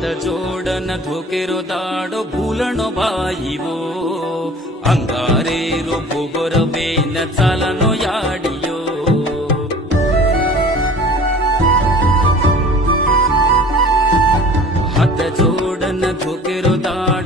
हात जोडन धोकेरो दाडो भूलणो बाईवो अंगारे रो भोगोर वेन चालनो याडियो हात जोडन धोकेरो दाडो